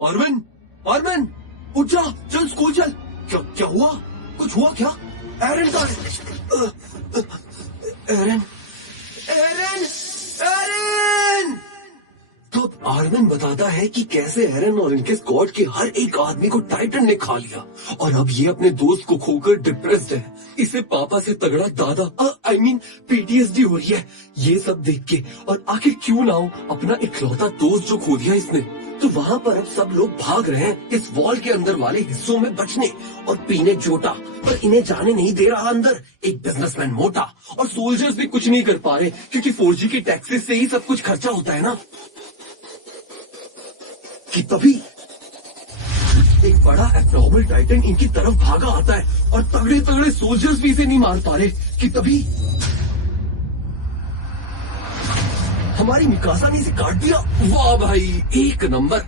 Armin, Armin, उठ जा, चल स्कूल चल। क्या क्या हुआ? कुछ हुआ क्या? एरन का एरन, एरन, एरन। तो आर्मिन बताता है कि कैसे एरन और इनके स्क्वाड के हर एक आदमी को टाइटन ने खा लिया और अब ये अपने दोस्त को खोकर डिप्रेस्ड है। इसे पापा से तगड़ा दादा आई मीन पीटीएसडी हो रही है ये सब देख के। और आखिर क्यों ना हो अपना इकलौता दोस्त जो खो दिया इसने। तो वहाँ पर अब सब लोग भाग रहे हैं इस वॉल के अंदर वाले हिस्सों में बचने और पीने जोटा, पर इन्हें जाने नहीं दे रहा अंदर एक बिजनेसमैन मोटा। और सोल्जर्स भी कुछ नहीं कर पा रहे क्योंकि 4G की टैक्सेस से ही सब कुछ खर्चा होता है ना। कि तभी एक बड़ा एब्नॉर्मल टाइटन इनकी तरफ भागा आता है और तगड़े तगड़े सोल्जर्स भी इसे नहीं मार पा रहे। कि तभी हमारी मिकासा ने इसे काट दिया। वाह भाई, एक नंबर।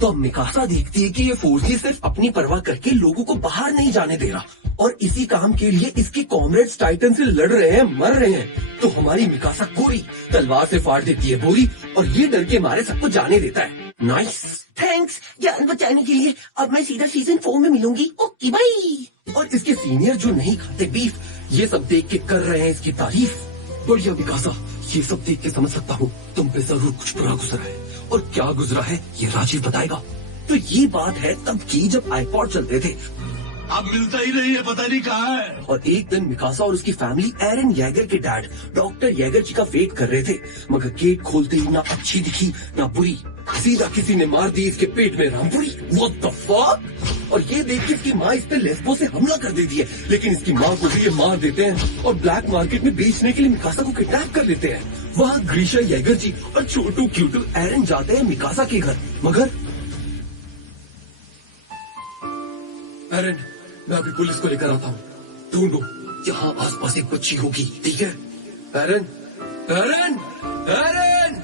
तो अब मिकासा देखती है कि ये 4G सिर्फ अपनी परवाह करके लोगों को बाहर नहीं जाने दे रहा और इसी काम के लिए इसके कॉमरेड्स टाइटन से लड़ रहे हैं, मर रहे हैं। तो हमारी मिकासा गोरी तलवार से फाड़ देती है बोरी और ये डर के मारे सबको जाने देता है। नाइस, थैंक्स जान बचाने के लिए। अब मैं सीधा सीजन 4 में मिलूंगी। ओके भाई। और इसके सीनियर जो नहीं खाते बीफ ये सब देख के कर रहे हैं इसकी तारीफ। बढ़िया मिकासा, ये सब देख के समझ सकता हूँ तुम पे जरूर कुछ बुरा गुजरा है और क्या गुजरा है ये राजीव बताएगा। तो ये बात है तब की जब आईपॉड चलते थे। अब मिलता ही नहीं है, पता नहीं कहाँ है। और एक दिन मिकासा और उसकी फैमिली एरन येगर के डैड डॉक्टर येगर जी का वेट कर रहे थे मगर गेट खोलते ही ना अच्छी दिखी ना बुरी, सीधा किसी ने मार दी इसके पेट में रामपुरी। What the fuck? और ये देख के इसकी माँ इस पे लेस्बो से हमला कर देती है लेकिन इसकी माँ को भी ये मार देते हैं और ब्लैक मार्केट में बेचने के लिए मिकासा को किडनैप कर लेते हैं। वहाँ ग्रीशा येगर जी और छोटू क्यूटू एरन जाते हैं मिकासा के घर मगर एरन, मैं अभी पुलिस को लेकर आता हूँ, ढूंढो यहाँ आसपास एक बच्ची होगी, ठीक है? एरन, एरन, एरन।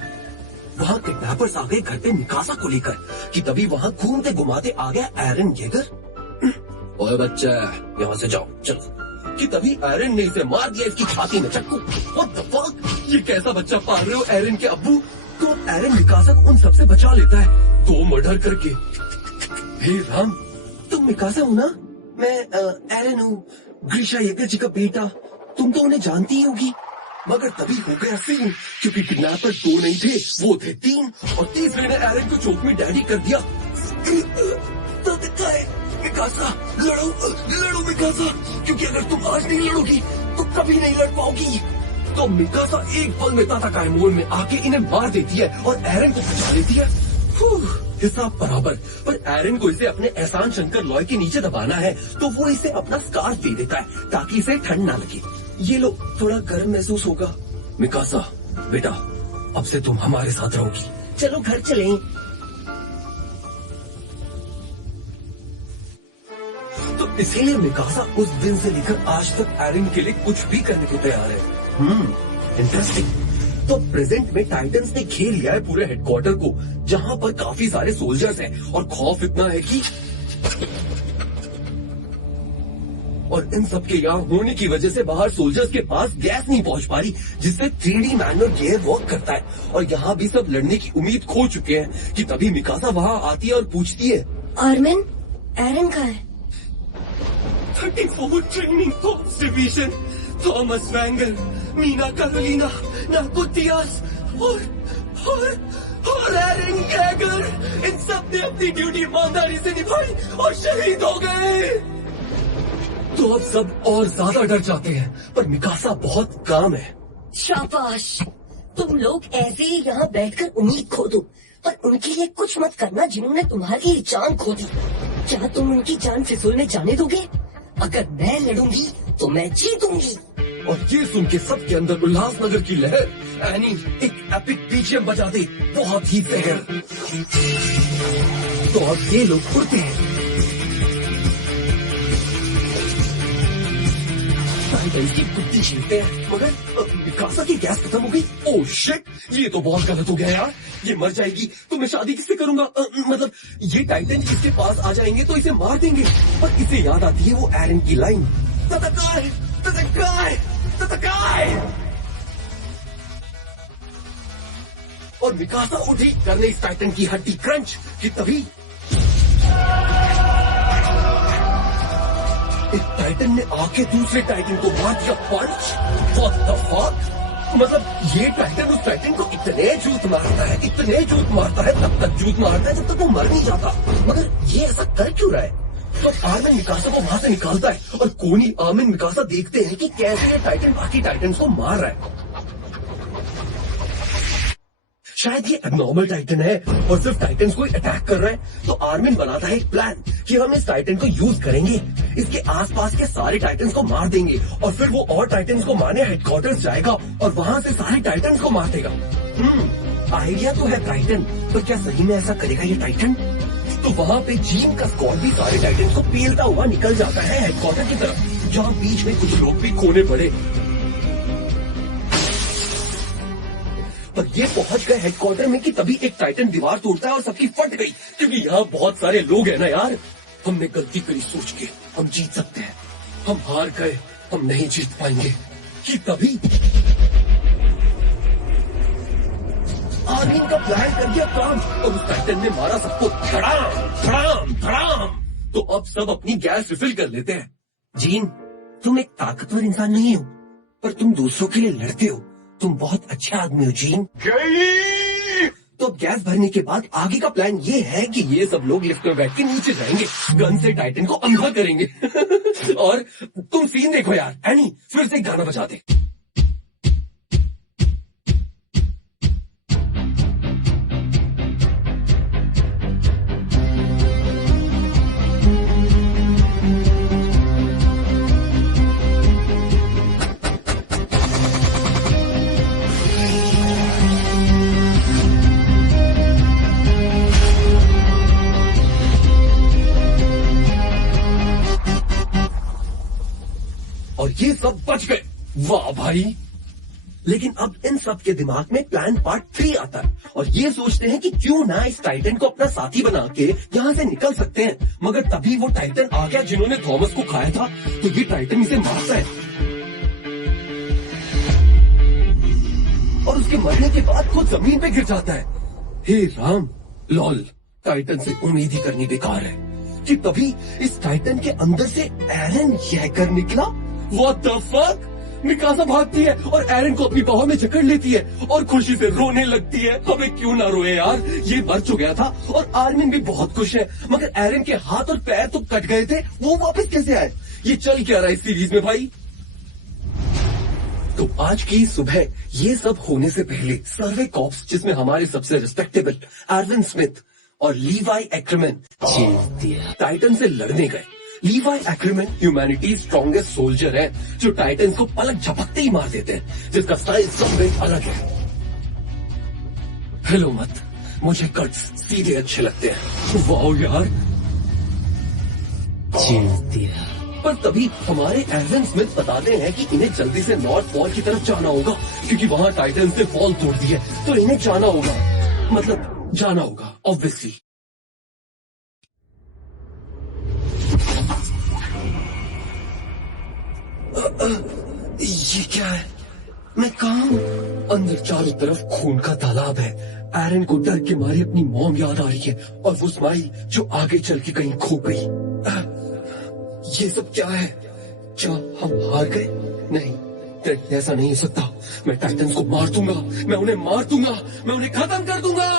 वहाँ किडनैपर्स आ गए घर पे मिकासा को लेकर कि तभी वहाँ घूमते घुमाते आ गया एरन येगर। ओए बच्चा, यहाँ से जाओ चलो। कि तभी एरन ने इसे मार दिया इसकी छाती में चाकू। What the fuck? ये कैसा बच्चा पाल रहे हो एरन के अब्बू? तो एरन मिकासा को उन सबसे बचा लेता है 2 मर्डर करके। हे राम, तुम मिकासा हो ना? मैं एरन हूँ, ग्रीशा येगर जी का बेटा। तुम तो उन्हें जानती ही होगी। मगर तभी हो गया सीन क्योंकि किडनैपर 2 नहीं थे, वो थे 3 और तीसरे ने एरन को चौक में डैडी कर दिया। तो मिकासा, लड़ो लड़ो मिकासा, क्योंकि अगर तुम आज नहीं लड़ोगी तो कभी नहीं लड़ पाओगी। तो मिकासा एक पल में ताता कायमोन में आके इन्हें मार देती है और एरन को बचा लेती है। हिसाब बराबर। पर एरन को इसे अपने एहसान शंकर लॉय के नीचे दबाना है तो वो इसे अपना स्कार्फ दे देता है ताकि इसे ठंड ना लगे। ये लो, थोड़ा गर्म महसूस होगा। मिकासा बेटा, अब से तुम हमारे साथ रहोगी। चलो घर चलें। तो इसीलिए मिकासा उस दिन से लेकर आज तक एरन के लिए कुछ भी करने को तैयार है। इंटरेस्टिंग। तो प्रेजेंट में टाइटंस ने घेर लिया है पूरे हेडक्वार्टर को जहाँ पर काफी सारे सोल्जर्स हैं और खौफ इतना है कि और इन सब के यहाँ होने की वजह से बाहर सोल्जर्स के पास गैस नहीं पहुंच पा रही जिससे 3D मैनुअल गियर वर्क करता है और यहाँ भी सब लड़ने की उम्मीद खो चुके हैं कि तभी मिकासा वहाँ आती है और पूछती है, आर्मिन, एरन कहाँ है? 34 training force division, Thomas वैंगल, Meena Carolina, नाको दियास और एरन येगर, इन सब ने अपनी ड्यूटी ईमानदारी से निभाई और शहीद हो गए। तो अब सब और ज्यादा डर जाते हैं पर मिकासा बहुत काम है। शाबाश, तुम लोग ऐसे ही यहाँ बैठकर उम्मीद खो दो पर उनके लिए कुछ मत करना जिन्होंने तुम्हारी जान खो दी। क्या तुम उनकी जान फिसूलने जाने दोगे? अगर मैं लड़ूंगी तो मैं जीतूंगी। और ये सुन के सबके अंदर उल्लासनगर की लहर एनी एक एपिक बीजीएम बजा दे, बहुत ही जहर। तो अब ये लोग उड़ते हैं, टाइटंस की कुत्ती छीलते हैं मगर मिकासा की गैस खत्म हो गई। ओह शिट, ये तो बहुत गलत हो गया यार, ये मर जाएगी तो मैं शादी किससे करूंगा? मतलब ये टाइटन इसके पास आ जाएंगे तो इसे मार देंगे। पर इसे याद आती है वो एरन की लाइन, ततकाय ततकाय ततकाय। और मिकासा उठी करने इस टाइटन की हड्डी क्रंच कि तभी एक टाइटन ने आके दूसरे टाइटन को मार दिया पंच। What the fuck? मतलब ये टाइटन उस टाइटन को इतने जूत मारता है, इतने जूत मारता है, तब तक जूत मारता है जब तक वो मर नहीं जाता। मगर ये ऐसा कर क्यों रहा है? तो आर्मिन मिकासा को वहां से निकालता है और कोनी आर्मिन मिकासा देखते हैं कि कैसे ये टाइटन बाकी टाइटन्स को मार रहा है। शायद ये एबनॉर्मल टाइटन है और सिर्फ टाइटन्स को ही अटैक कर रहा है। तो आर्मिन बनाता है एक प्लान कि हम इस टाइटन को यूज करेंगे, इसके आसपास के सारे टाइटन्स को मार देंगे और फिर वो और टाइटन्स को मारने हेडक्वार्टर्स जाएगा और वहां से सारे टाइटन्स को मार देगा। आइडिया तो है टाइटन, पर क्या सही में ऐसा करेगा ये टाइटन? तो वहां पे जीन का स्क्वाड भी सारे टाइटन्स को पेलता हुआ निकल जाता है हेडक्वार्टर की तरफ, जहां बीच में कुछ लोग भी खोने पड़े। पर ये पहुंच गए हेडक्वार्टर में कि तभी एक टाइटन दीवार तोड़ता है और सबकी फट गई, क्योंकि यहाँ बहुत सारे लोग हैं ना यार। हमने गलती करी सोच के हम जीत सकते हैं, हम हार गए, हम नहीं जीत पाएंगे। कि तभी आर्मिन का प्लान कर दिया काम और उस टाइटन ने मारा सबको धड़ाम धड़ाम धड़ाम। तो अब सब अपनी गैस रिफिल कर लेते हैं। जीन, तुम एक ताकतवर इंसान नहीं हो, पर तुम दूसरों के लिए लड़ते हो। तुम बहुत अच्छा आदमी हो जीन। तो अब गैस भरने के बाद आगे का प्लान ये है कि ये सब लोग लिफ्ट में बैठ के नीचे जाएंगे, गन से टाइटन को अंधा करेंगे। और तुम सीन देखो यार, एनी फिर से गाना बजा दे। और ये सब बच गए। वाह भाई। लेकिन अब इन सब के दिमाग में प्लान पार्ट 3 आता है और ये सोचते हैं कि क्यों ना इस टाइटन को अपना साथी बना के यहाँ से निकल सकते हैं। मगर तभी वो टाइटन आ गया जिन्होंने थॉमस को खाया था, तो ये टाइटन इसे मारता है और उसके मरने के बाद खुद जमीन पे गिर जाता है। हे राम, लॉल, टाइटन से उम्मीद ही करनी बेकार है। कि तभी इस टाइटन के अंदर से एरन येगर निकला। What the fuck? मिकासा भागती है और एरन को अपनी बाहों में जकड़ लेती है और खुशी से रोने लगती है। हमें क्यों ना रोए यार, ये मर चुका था और आर्मिन भी बहुत खुश है। मगर एरन के हाथ और पैर तो कट गए थे, वो वापस कैसे आए? ये चल क्या रहा है इस सीरीज में भाई? तो आज की सुबह ये सब होने से पहले सर्वे कॉप्स, जिसमें हमारे सबसे रिस्पेक्टेबल एरविन स्मिथ और लीवाई एक्रमैन टाइटन से लड़ने गए। लीवाई एक्रमैन ह्यूमैनिटी स्ट्रॉन्गेस्ट सोल्जर है जो टाइटन्स को पलक झपकते ही मार देते हैं, जिसका साइज सबसे अलग है। हेलो मत, मुझे कट्स सीधे अच्छे लगते हैं। वाओ यार। पर तभी हमारे एरविन स्मिथ बताते हैं कि इन्हें जल्दी से नॉर्थ पॉल की तरफ जाना होगा, क्योंकि वहां टाइटन्स ने वॉल तोड़ दी है। तो इन्हें जाना होगा, मतलब जाना होगा ऑब्वियसली। ये क्या है? मैं कहाँ हूँ? अंदर चारों तरफ खून का तालाब है। एरन को डर के मारे अपनी मॉम याद आ रही है और वो स्माइल जो आगे चल के कहीं खो गई। ये सब क्या है? क्या हम हार गए? नहीं, ऐसा नहीं हो सकता। मैं टाइटन्स को मार दूंगा, मैं उन्हें मार दूंगा, मैं उन्हें खत्म कर दूंगा।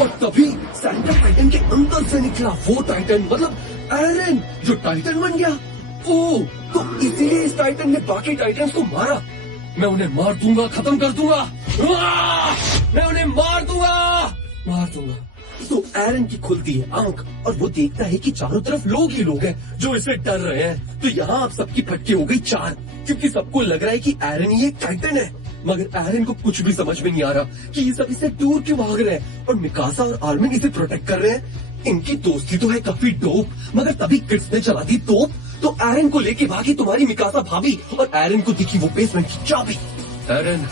और तभी सैंटा टाइटन के अंदर से निकला वो टाइटन, मतलब एरन, जो टाइटन बन गया। ओह, तो इसीलिए इस टाइटन ने बाकी टाइटन्स को मारा। मैं उन्हें मार दूंगा, खत्म कर दूंगा, मैं उन्हें मार दूंगा। तो एरन की खुलती है आंख और वो देखता है कि चारों तरफ लोग ही लोग हैं जो इसे डर रहे हैं। तो यहाँ अब सबकी फटकी हो गई 4, क्योंकि सबको लग रहा है कि एरन ही एक टाइटन है। मगर एरन को कुछ भी समझ में नहीं आ रहा कि ये सब इससे दूर क्यों भाग रहे हैं और मिकासा और आर्मिन इसे प्रोटेक्ट कर रहे हैं। इनकी दोस्ती तो है काफी डोप, मगर तभी किड्स ने चला दी तोप। तो एरन को लेके भागी तुम्हारी मिकासा भाभी और एरन को दिखी वो बेसमेंट की चाबी। एरन,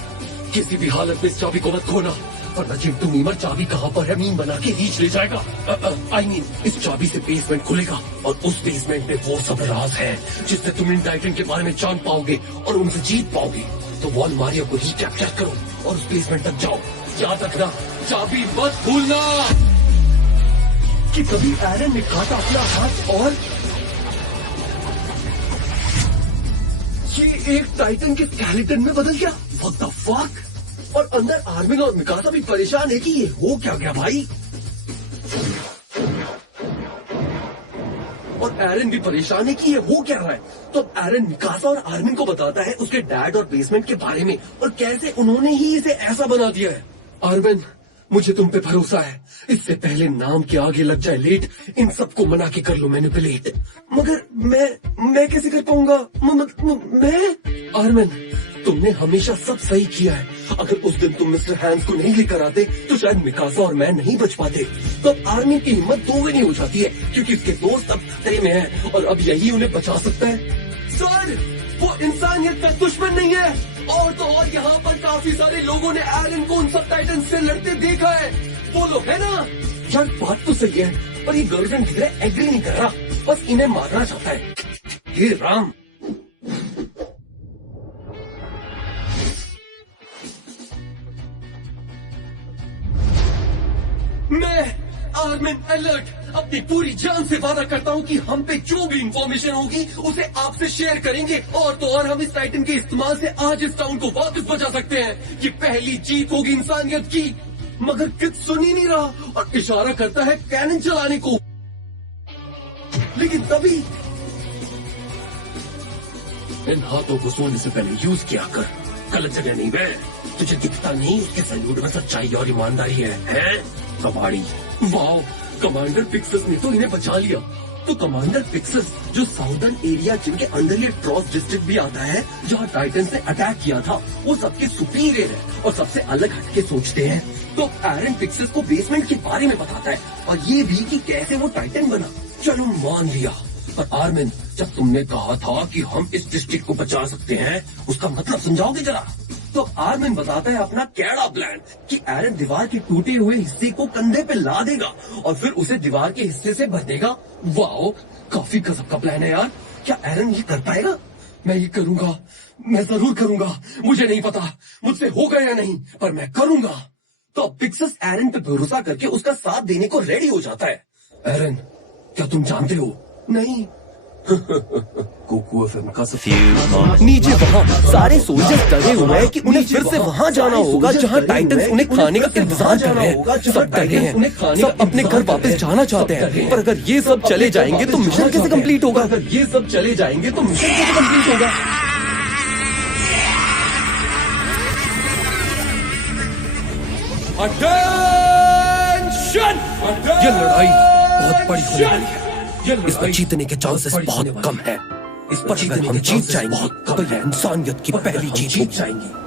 किसी भी हालत में इस चाबी को मत खोना, वरना चिंटू मीमर चाबी कहाँ पर है मीम बना के रीच ले जाएगा। I mean, इस चाबी से बेसमेंट खुलेगा और उस बेसमेंट में वो सब राज है जिससे तुम इन टाइटन के बारे में जान पाओगे और उनसे जीत पाओगे। तो वॉल मारियो को रिकैप्चर करो और उस बेसमेंट तक जाओ। याद रखना, चाबी मत भूलना। कि तभी एरन ने काटा अपना हाथ और ये एक टाइटन के स्केलेटन में बदल गया। What the fuck? और अंदर आर्मिन और मिकासा भी परेशान है कि ये हो क्या गया भाई। और एरन भी परेशान है कि ये हो क्या रहा है। तो अब एरन मिकासा और आर्मिन को बताता है उसके डैड और बेसमेंट के बारे में और कैसे उन्होंने ही इसे ऐसा बना दिया है। आर्मिन, मुझे तुम पे भरोसा है। इससे पहले नाम के आगे लग जाए लेट, इन सबको मना के कर लो मैनिपुलेट। मगर मैं कैसे कर पाऊंगा? मैं आर्मिन, तुमने हमेशा सब सही किया है। अगर उस दिन तुम मिस्टर हैंस को नहीं लेकर आते तो शायद मिकासा और मैं नहीं बच पाते। तो अब आर्मी की हिम्मत दोगुनी हो जाती है क्योंकि उसके दोस्त अब खतरे में हैं और अब यही उन्हें बचा सकता है। सर, वो इंसानियत का दुश्मन नहीं है। और तो और यहाँ पर काफी सारे लोगों ने एरन को उन सब टाइटन से लड़ते देखा है। वो लोग है ना? यार बात तो सही है पर ये गर्लफ्रेंड की तरह एग्री नहीं कर रहा, बस इन्हें मारना चाहता है। हे राम। मैं आर्मिन अलर्ट अपनी पूरी जान से वादा करता हूँ कि हम पे जो भी इंफॉर्मेशन होगी उसे आपसे शेयर करेंगे। और तो और हम इस टाइटन के इस्तेमाल से आज इस टाउन को वापस बचा सकते हैं। ये पहली जीत होगी इंसानियत की। मगर किड सुन ही नहीं रहा और इशारा करता है कैनन चलाने को। लेकिन तभी इन हाथों को सोने से पहले यूज किया कर। गलत जगह नहीं बैठ। तुझे दिखता नहीं उसके सैल्यूट में सच्चाई और ईमानदारी है? कबाड़ी। वाओ, कमांडर पिक्सस ने तो इन्हें बचा लिया। तो कमांडर पिक्सस जो साउदर्न एरिया जिनके अंदर ये ट्रॉस डिस्ट्रिक्ट भी आता है जहाँ टाइटन ने अटैक किया था, वो सबके सुपीरियर है और सबसे अलग हटके सोचते हैं। तो एरन पिक्सस को बेसमेंट के बारे में बताता है और ये भी कि कैसे वो टाइटन बना। चलो मान लिया, पर आर्मिन, जब तुमने कहा था कि हम इस डिस्ट्रिक्ट को बचा सकते हैं, उसका मतलब समझाओगे जरा? तो आर्मिन बताता है अपना कैड़ा प्लान कि एरन दीवार के टूटे हुए हिस्से को कंधे पे ला देगा और फिर उसे दीवार के हिस्से से भर देगा। वाओ, काफी गजब का प्लान है यार। क्या एरन ये कर पाएगा? मैं ये करूंगा, मैं जरूर करूंगा। मुझे नहीं पता मुझसे होगा या नहीं, पर मैं करूंगा। तो अब पिक्सस एरन पे भरोसा करके उसका साथ देने को रेडी हो जाता है। एरन, क्या तुम जानते हो? नहीं। नीचे वहाँ सारे सोल्जर्स डरे हुए हैं कि उन्हें फिर से वहाँ जाना होगा जहाँ टाइटंस उन्हें खाने का इंतजार कर रहे हैं। सब डरे हैं, सब अपने घर वापस जाना चाहते हैं। पर अगर ये सब चले जाएंगे तो मिशन कैसे कंप्लीट होगा? अगर ये सब चले जाएंगे तो मिशन कैसे कंप्लीट होगा? अटेंशन! ये लड़ाई बहुत बड़ी होने वाली है। इसमें जीतने के चांसेस बहुत कम है। इस पर अगर हम जीत जाएंगे तो ये इंसानियत की पहली जीत होगी।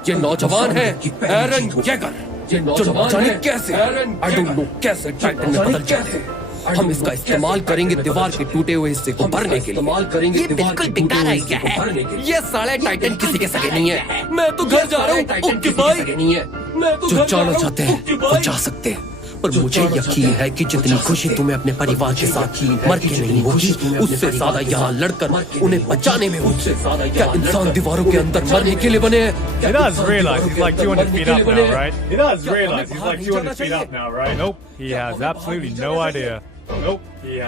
ये नौजवान है एरन येगर, जो न जाने कैसे, आई डोंट नो कैसे टाइटन में बदल जाते हैं। हम इसका इस्तेमाल करेंगे दीवार के टूटे हुए हिस्से को भरने के लिए। ये बिल्कुल बेकार आइडिया है। ये साले टाइटन किसी के सगे नहीं है। मैं तो घर जा रहा हूँ। Okay bye. जो जाना चाहते हैं वो जा सकते हैं, पर मुझे यकीन है कि जितनी खुशी तुम्हें अपने परिवार के साथ मर के नहीं होगी, उससे ज्यादा यहाँ लड़कर उन्हें बचाने में होगी। क्या इंसान दीवारों के अंदर मरने के लिए बने हैं? He does realize he's like 200 feet up now, right? He does realize he's like 200 feet up now, right? Nope. He has absolutely no idea. Nope.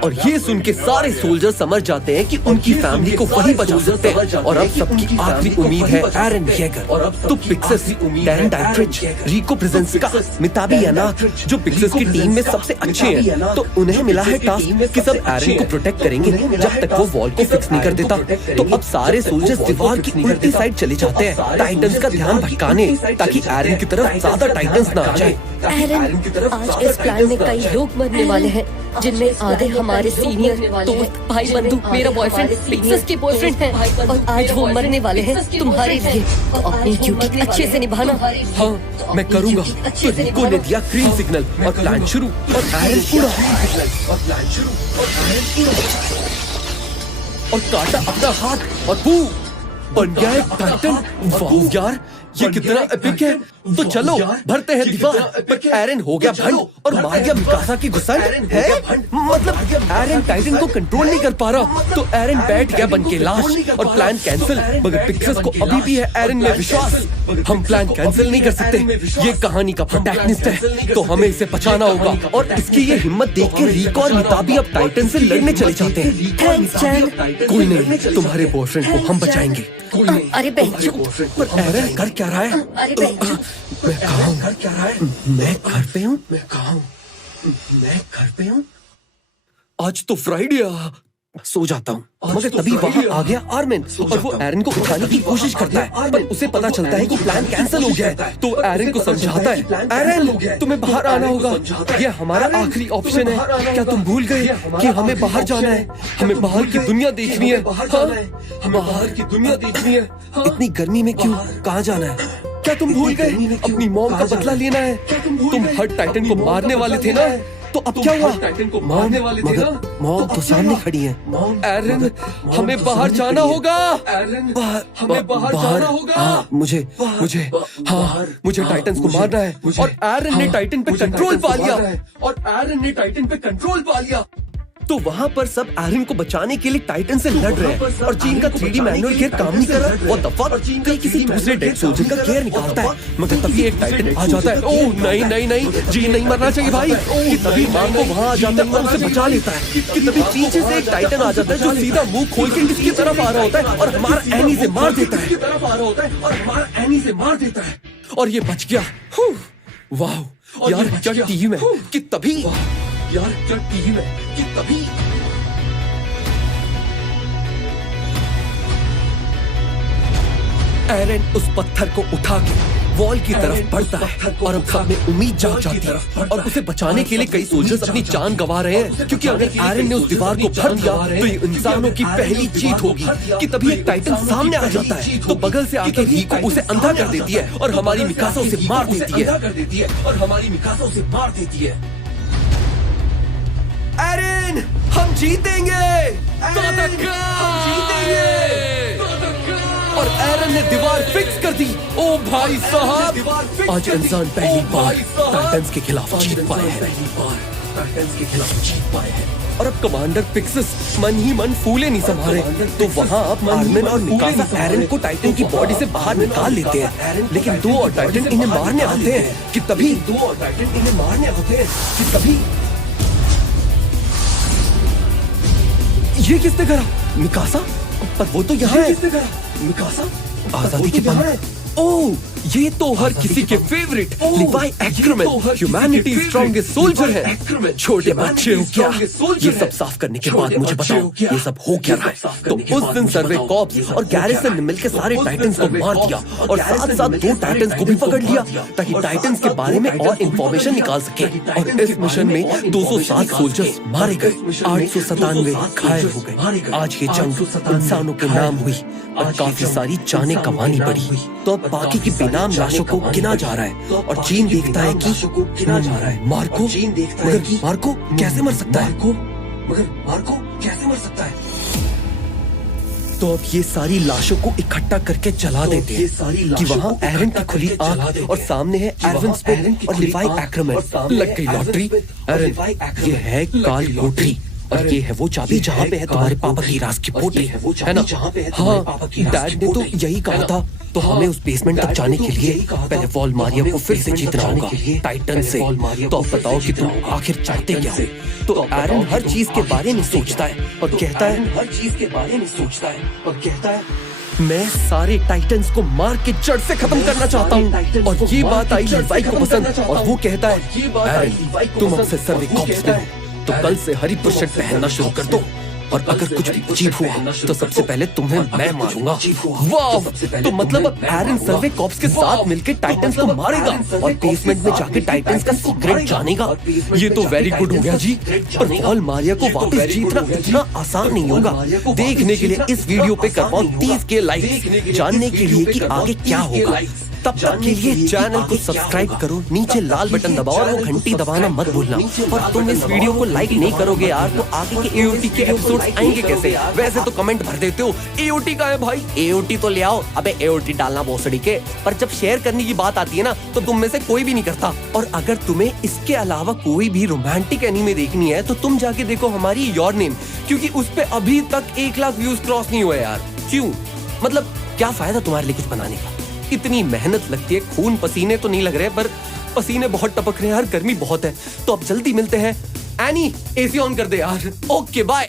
और ये सुन के सारे सोल्जर समझ जाते हैं कि उनकी फैमिली को वही बचा सकते हैं। और अब सबकी आखिरी उम्मीद है एरन येगर। तो पिक्सस, डैन डाइट्रिच, रिको प्रेजेंस्का, मिताबी अनाक, जो पिक्सस की टीम में सबसे अच्छे हैं, तो उन्हें मिला है टास्क कि सब एरन को प्रोटेक्ट करेंगे जब तक वो वॉल को फिक्स नहीं कर देता। तो अब सारे सोल्जर्स दीवार की उल्टी साइड चले जाते हैं टाइटन्स का ध्यान भटकाने, ताकि एरन की तरफ ज्यादा टाइटन्स ना आ जाए। एरन, आज इस प्लान में कई लोग मरने वाले हैं, जिनमें आधे हमारे सीनियर दोस्त, भाई बंधु, मेरा बॉयफ्रेंड, पिक्सस के बॉयफ्रेंड हैं, और आज वो मरने वाले हैं तुम्हारे लिए। तो अपनी ड्यूटी अच्छे से निभाना। हाँ, मैं करूँगा। तो रिको ने दिया ग्रीन सिग्नल और प्लान शुरू, और एरन उड़ा और काटा अपना हाथ और बन गया एक टाइटन। वाह यार, ये कितना एपिक है। तो चलो भरते हैं दीवार। पर एरन हो गया भंड और मार गया मिकासा की गुस्सा है। मतलब एरन टाइटन को कंट्रोल नहीं कर पा रहा, तो एरन बैठ गया बन के लाश और प्लान कैंसिल। मगर पिक्सेस को अभी भी है एरन में विश्वास। हम प्लान कैंसिल नहीं कर सकते, ये कहानी का प्रोटैगनिस्ट है, तो हमें इसे बचाना होगा। और इसकी ये हिम्मत देख के रिको और मिताबी अब टाइटन से लड़ने चले जाते हैं। थैंक्स चैन। कोई नहीं, तुम्हारे बॉयफ्रेंड को हम बचाएंगे। अरे बेंचो, पर एरन कर क्या रहा है? अरे बेंचो, मैं कहा हूँ, मैं घर पे हूँ। मैं कहा हूँ, मैं घर पे हूँ। आज तो फ्राइडे सो जाता हूँ। मगर तभी वहाँ आ गया आर्मिन और वो एरन को उठाने की कोशिश करता है, पर उसे पता चलता है कि प्लान कैंसिल हो गया है। तो एरन को समझाता है, एरन तुम्हें बाहर आना होगा, ये हमारा आखिरी ऑप्शन है। क्या तुम भूल गए कि हमें बाहर जाना है, हमें बाहर की दुनिया देखनी है। हमें बाहर की दुनिया देखनी है। इतनी गर्मी में क्यों, कहाँ जाना है? क्या तुम भूल गए अपनी मॉम का बदला लेना है? तुम हर टाइटन को मारने वाले थे ना, तो अब क्या हुआ? टाइटन को मारने वाले थे ना, मॉम तो सामने खड़ी है। एरन हमें बाहर जाना होगा। हमें बाहर जाना होगा। हाँ, मुझे टाइटन्स को मारना है। और एरन ने टाइटन पे कंट्रोल पा लिया। और एरन ने टाइटन पे कंट्रोल पा लिया। तो वहाँ पर सब एरन को बचाने के लिए टाइटन से लड़ रहे हैं और जीन का 3D मैनुअल गियर काम नहीं कर रहा। What the fuck? कहीं किसी दूसरे डेड सोल्जर का गियर निकालता है, मगर तभी एक टाइटन आ जाता है। ओह नहीं नहीं नहीं, जीन नहीं मरना चाहिए भाई। कि तभी मांगो वहाँ आ जाता है और उसे बचा लेता है। कि तभी पीछे से एक टाइटन आ जाता है जो सीधा मुंह खोल के किसकी तरफ आ रहा होता है और हमारा एनी से मार देता है। तरफ आ रहा होता है और हमारा एनी से मार देता है। और ये बच गया। वाह यार, क्या टीम है। कि तभी यार क्या टीम है कि तभी एरन उस पत्थर को उठा के वॉल की तरफ बढ़ता है और अब सब में उम्मीद जाग जाती है और उसे बचाने के लिए कई सोल्जर्स अपनी जान गंवा रहे हैं, क्योंकि अगर एरन ने उस दीवार को भर दिया तो ये इंसानों की पहली जीत होगी। कि तभी एक टाइटन सामने आ जाता है, तो बगल से आके रिको उसे अंधा कर देती है और हमारी मिकासा उसे मार देती है। एरन हम जीतेंगे, हम जीतेंगे। और एरन ने दीवार फिक्स कर दी। ओ भाई साहब, आज इंसान पहली बार टाइटन्स के खिलाफ जीत पाए हैं। और अब कमांडर पिक्सेस मन ही मन फूले नहीं संभाले, तो वहाँ अब आर्मिन और मिकासा एरन को टाइटन की बॉडी से बाहर निकाल लेते हैं। लेकिन दो और टाइटन इन्हें मारने आते हैं। कि तभी ये किसने करा? मिकासा? पर वो तो यहाँ है। मिकासा आजादी के पंख। ओह, ये तो हर किसी के favourite Levi Ackerman, humanity strongest soldier है। छोटे बच्चे हो क्या? ये सब साफ करने के बाद मुझे बताओ ये सब हो क्या रहा है? तो उस दिन सर्वे कॉप्स और गैरिसन ने मिलकर सारे टाइटन्स को मार दिया और साथ साथ 2 टाइटन्स को भी पकड़ लिया ताकि टाइटन्स के बारे में और इंफॉर्मेशन निकाल सके। और इस मिशन में 207 सोल्जर्स मारे गए, 897 घायल हो गए। आज ये जंग इंसानों के नाम हुई और काफी सारी जानें गंवानी पड़ी। तो अब बाकी की बेनाम लाशों को गिना जा रहा है और जीन देखता है कि मार्को कैसे मर सकता है? तो अब ये सारी लाशों को इकट्ठा करके जला देते हैं कि वहाँ एरन की खुली आंख और सामने है एरविन स्मिथ और लिवाई एक्क्रमैन। लग गई लॉटरी। एरन, ये है काल कोठरी और ये है वो चाबी जहाँ पे है तुम्हारे पापा की राज की पोटली, है ना? हाँ, डैड ने तो यही कहा था। तो हमें उस बेसमेंट तक जाने के लिए पहले वॉल मारिया को फिर से जीतना होगा टाइटन से। तो अब बताओ कि तुम आखिर चाहते क्या हो? तो एरन हर चीज के बारे में सोचता है और कहता है मैं सारे टाइटन्स को मार के जड़ से खत्म करना चाहता हूँ। और ये बात आई लिवाई को पसंद और वो कहता है एरन, तुम हमसे सर्वे कॉप्स नहीं हो, तो कल से हरी शर्ट पहनना शुरू कर दो और अगर कुछ भी अजीब हुआ तो सबसे पहले तुम्हें मैं मारूंगा। वाह! तो मतलब अब एरन सर्वे कॉप्स के साथ मिलकर टाइटन्स को मारेगा और बेसमेंट में जाके टाइटन्स का सीक्रेट जानेगा। ये तो वेरी गुड हो गया जी। पर वॉल मारिया को वापस जीतना इतना आसान नहीं होगा। देखने के लिए इस वीडियो पे कर पाओ 30K लाइक्स, जानने के लिए कि आगे क्या होगा। तब तक के लिए चैनल को सब्सक्राइब करो, नीचे लाल बटन दबाओ और वो घंटी दबाना मत भूलना। और तुम इस वीडियो को लाइक नहीं करोगे यार तो आगे के AOT के एपिसोड आएंगे कैसे? वैसे तो कमेंट भर देते हो AOT का है भाई, AOT तो ले आओ। अबे AOT डालना भोसड़ी के, पर जब शेयर करने की बात आती है ना तो तुम में से कोई भी नहीं करता। और अगर तुम्हें इसके अलावा कोई भी रोमांटिक एनीमे देखनी है तो तुम जाके देखो हमारी योर नेम, क्योंकि उस पे अभी तक 1 लाख व्यूज क्रॉस नहीं हुए यार। क्यों? मतलब क्या फायदा तुम्हारे लिए कुछ बनाने का? इतनी मेहनत लगती है, खून पसीने तो नहीं लग रहे पर पसीने बहुत टपक रहे हैं यार, गर्मी बहुत है। तो अब जल्दी मिलते हैं। एनी AC ऑन कर दे यार। Okay bye.